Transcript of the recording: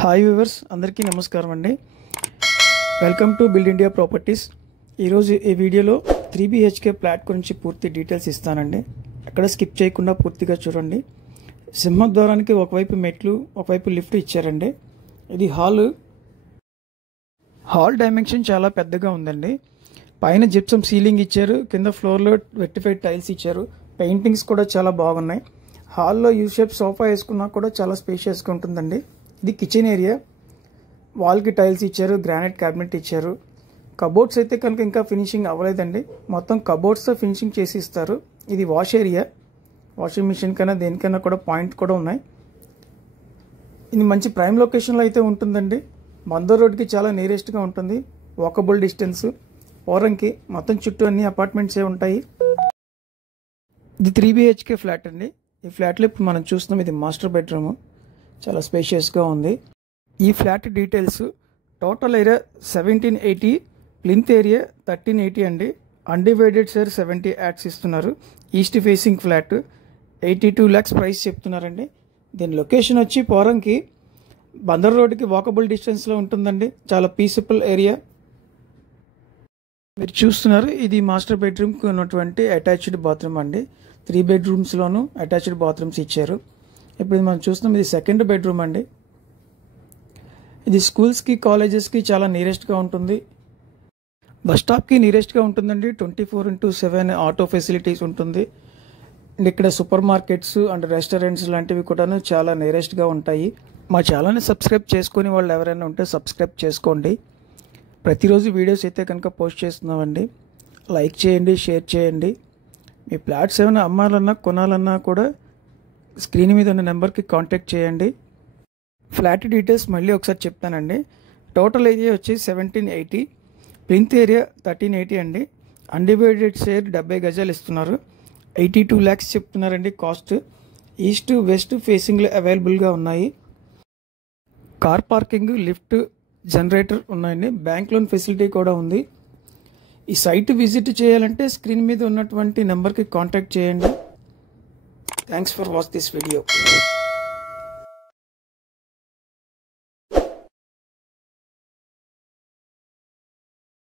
Hi viewers అందరికీ నమస్కారం అండి. Welcome to build India properties. ఈరోజు ఈ వీడియోలో 3 BHK ఫ్లాట్ గురించి పూర్తి డీటెయిల్స్ ఇస్తానండి. ఎక్కడ స్కిప్ చేయకుండా పూర్తిగా చూడండి. సింహద్వారానికి ఒకవైపు మెట్లు, ఒకవైపు లిఫ్ట్ ఇచ్చారండి. ఇది హాల్ డైమెన్షన్ చాలా పెద్దగా ఉందండి. పైన జిప్సమ్ సీలింగ్ ఇచ్చారు, కింద ఫ్లోర్లో వెట్టిఫైడ్ టైల్స్ ఇచ్చారు. పెయింటింగ్స్ కూడా చాలా బాగున్నాయి. హాల్లో యూ షేప్ సోఫా వేసుకున్నా కూడా చాలా స్పేషియస్గా ఉంటుందండి. ఇది కిచెన్ ఏరియా. వాల్కి టైల్స్ ఇచ్చారు, గ్రానైట్ క్యాబినెట్ ఇచ్చారు. కబోర్డ్స్ అయితే కనుక ఇంకా ఫినిషింగ్ అవ్వలేదండి. మొత్తం కబోర్డ్స్తో ఫినిషింగ్ చేసి ఇస్తారు. ఇది వాష్ ఏరియా. వాషింగ్ మిషన్ కన్నా దేనికైనా కూడా పాయింట్ కూడా ఉన్నాయి. ఇది మంచి ప్రైమ్ లొకేషన్లో అయితే ఉంటుందండి. మందర్ రోడ్కి చాలా నియరెస్ట్గా ఉంటుంది. Walkable distance. ఓరంకి మొత్తం చుట్టూ అన్ని అపార్ట్మెంట్సే ఉంటాయి. ఇది 3 BHK ఫ్లాట్ అండి. ఈ ఫ్లాట్లో ఇప్పుడు మనం చూస్తున్నాం, ఇది మాస్టర్ బెడ్రూమ్. చాలా స్పేషియస్గా ఉంది. ఈ flat details total area 1780, plinth area 1380 అండి. అన్డివైడెడ్ షేర్ 70 యాడ్స్ ఇస్తున్నారు. East facing flat 82 lakhs price చెప్తున్నారండి. దీని లొకేషన్ వచ్చి పోరంకి బందర్ రోడ్కి వాకబుల్ డిస్టెన్స్లో ఉంటుందండి. చాలా పీస్ఫుల్ ఏరియా. మీరు చూస్తున్నారు, ఇది మాస్టర్ బెడ్రూమ్కి ఉన్నటువంటి అటాచ్డ్ బాత్రూమ్ అండి. 3 bedrooms అటాచ్డ్ బాత్రూమ్స్ ఇచ్చారు. ఇప్పుడు మనం చూస్తున్నాం, ఇది సెకండ్ బెడ్రూమ్ అండి. ఇది స్కూల్స్కి, కాలేజెస్కి చాలా నియరెస్ట్గా ఉంటుంది. బస్ స్టాప్కి నియరెస్ట్గా ఉంటుందండి. 24/7 ఆటో ఫెసిలిటీస్ ఉంటుంది. అండ్ ఇక్కడ సూపర్ మార్కెట్స్ అండ్ రెస్టారెంట్స్ లాంటివి కూడా చాలా నియరెస్ట్గా ఉంటాయి. మా ఛానల్ని సబ్స్క్రైబ్ చేసుకుని వాళ్ళు ఎవరైనా ఉంటే సబ్స్క్రైబ్ చేసుకోండి. ప్రతిరోజు వీడియోస్ అయితే కనుక పోస్ట్ చేస్తున్నామండి. లైక్ చేయండి, షేర్ చేయండి. మీ ఫ్లాట్స్ ఏమైనా అమ్మాలన్నా కొనాలన్నా కూడా స్క్రీన్ మీద ఉన్న నెంబర్కి కాంటాక్ట్ చేయండి. ఫ్లాట్ డీటెయిల్స్ మళ్ళీ ఒకసారి చెప్తానండి. టోటల్ ఏరియా వచ్చి 1780, ప్లింత్ ఏరియా 1380 అండి. అన్డివైడెడ్ షేర్ 70 గజాలు ఇస్తున్నారు. 82 lakhs చెప్తున్నారండి కాస్ట్. ఈస్ట్ వెస్ట్ ఫేసింగ్లో అవైలబుల్గా ఉన్నాయి. కార్ పార్కింగ్, లిఫ్ట్, జనరేటర్ ఉన్నాయండి. బ్యాంక్ లోన్ ఫెసిలిటీ కూడా ఉంది. ఈ సైట్ విజిట్ చేయాలంటే స్క్రీన్ మీద ఉన్నటువంటి నెంబర్కి కాంటాక్ట్ చేయండి. Thanks for watch this video.